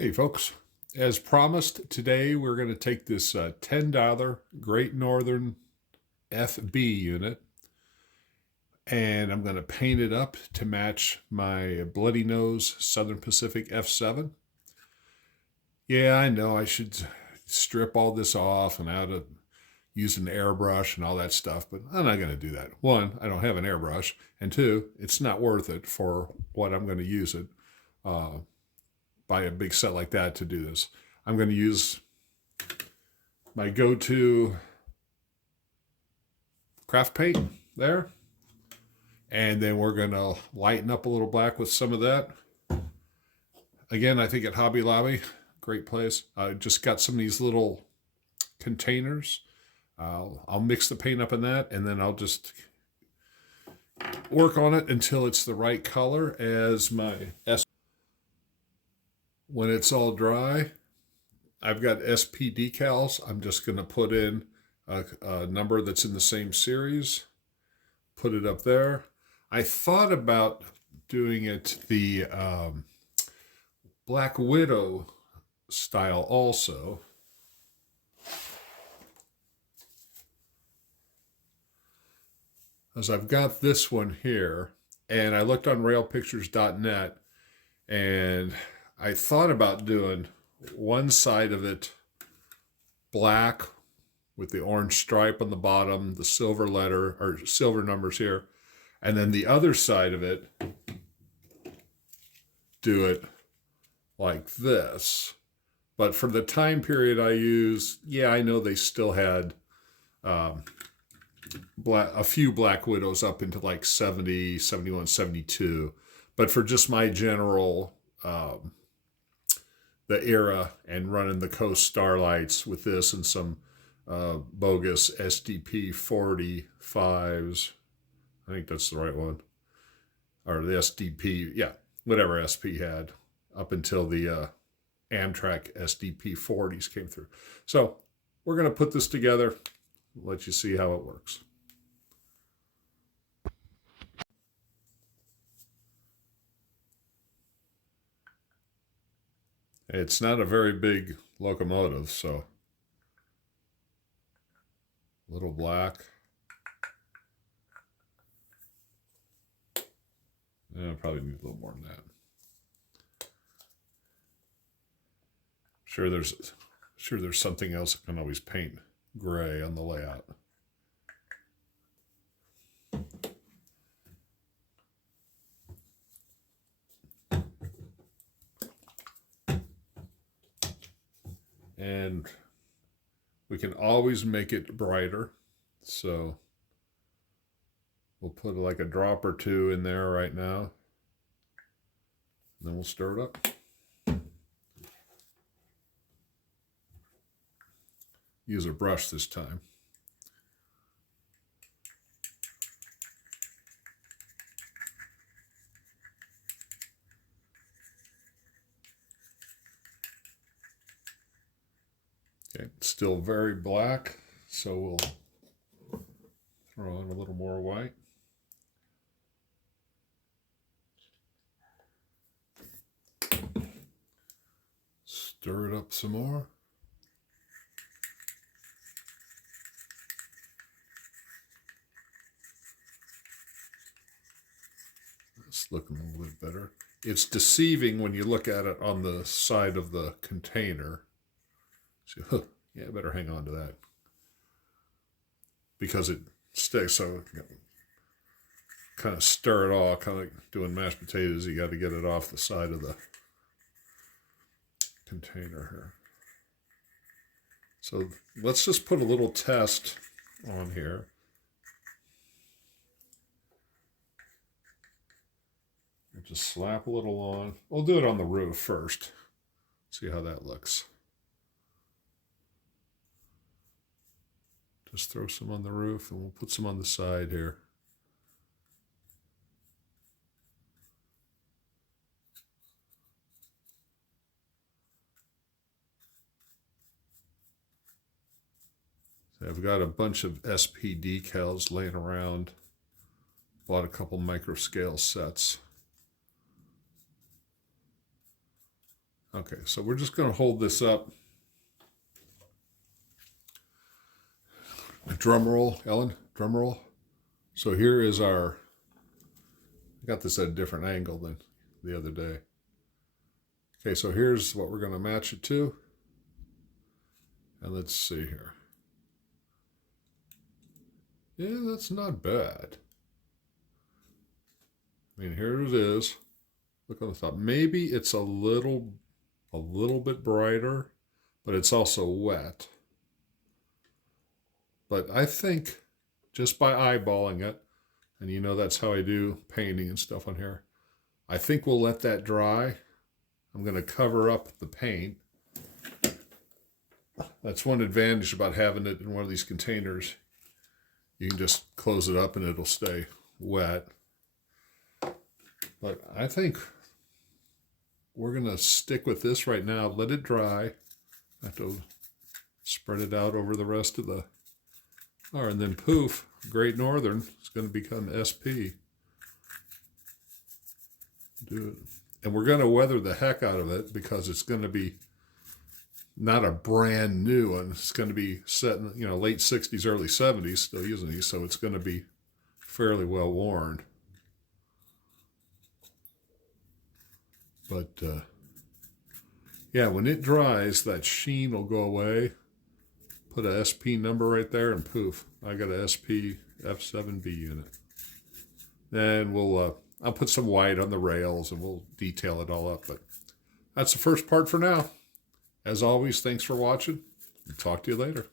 Hey folks, as promised, today we're going to take this $10 Great Northern FB unit and I'm going to paint it up to match my Bloody Nose Southern Pacific F7. Yeah, I know I should strip all this off and out of use an airbrush and all that stuff, but I'm not going to do that. One, I don't have an airbrush, and two, it's not worth it for what I'm going to use it. Buy a big set like that to do this. I'm going to use my go-to craft paint there. And then we're going to lighten up a little black with some of that. Again, I think at Hobby Lobby, great place. I just got some of these little containers. I'll mix the paint up in that, and then I'll just work on it until it's the right color as my S. When it's all dry, I've got SP decals. I'm just going to put in a number that's in the same series, put it up there. I thought about doing it the Black Widow style also. As I've got this one here, and I looked on railpictures.net, and I thought about doing one side of it black with the orange stripe on the bottom, the silver letter or silver numbers here, and then the other side of it, do it like this. But for the time period I use, yeah, I know they still had a few Black Widows up into like 70, 71, 72. But for just my general, the era and running the Coast Starlights with this and some bogus SDP 45s. I think that's the right one. Or the SDP, yeah, whatever SP had up until the Amtrak SDP 40s came through. So we're going to put this together, let you see how it works. It's not a very big locomotive, so a little black. I probably need a little more than that. Sure there's something else I can always paint gray on the layout. And we can always make it brighter. So we'll put like a drop or two in there right now. And then we'll stir it up. Use a brush this time. Okay, it's still very black, so we'll throw in a little more white. Stir it up some more. It's looking a little bit better. It's deceiving when you look at it on the side of the container. So, yeah, I better hang on to that because it sticks. So kind of stir it all, kind of like doing mashed potatoes. You got to get it off the side of the container here. So let's just put a little test on here. Just slap a little on. We'll do it on the roof first. See how that looks. Just throw some on the roof and we'll put some on the side here. So I've got a bunch of SP decals laying around. Bought a couple micro scale sets. Okay, so we're just going to hold this up. Drum roll, Ellen, drum roll. So here is our, I got this at a different angle than the other day. Okay, so here's what we're going to match it to. And let's see here. Yeah, that's not bad. I mean, here it is. Look on the top. Maybe it's a little bit brighter, but it's also wet. But I think just by eyeballing it, and you know that's how I do painting and stuff on here, I think we'll let that dry. I'm going to cover up the paint. That's one advantage about having it in one of these containers. You can just close it up and it'll stay wet. But I think we're going to stick with this right now. Let it dry. I have to spread it out over the rest of the... Oh, and then poof, Great Northern is going to become SP. Do it. And we're going to weather the heck out of it because it's going to be not a brand new one. It's going to be set in, late 60s, early 70s, still using these, so it's going to be fairly well worn. But, yeah, when it dries, that sheen will go away. Put a SP number right there, and poof, I got a SP F7B unit. Then I'll put some white on the rails, and we'll detail it all up. But that's the first part for now. As always, thanks for watching. Talk to you later.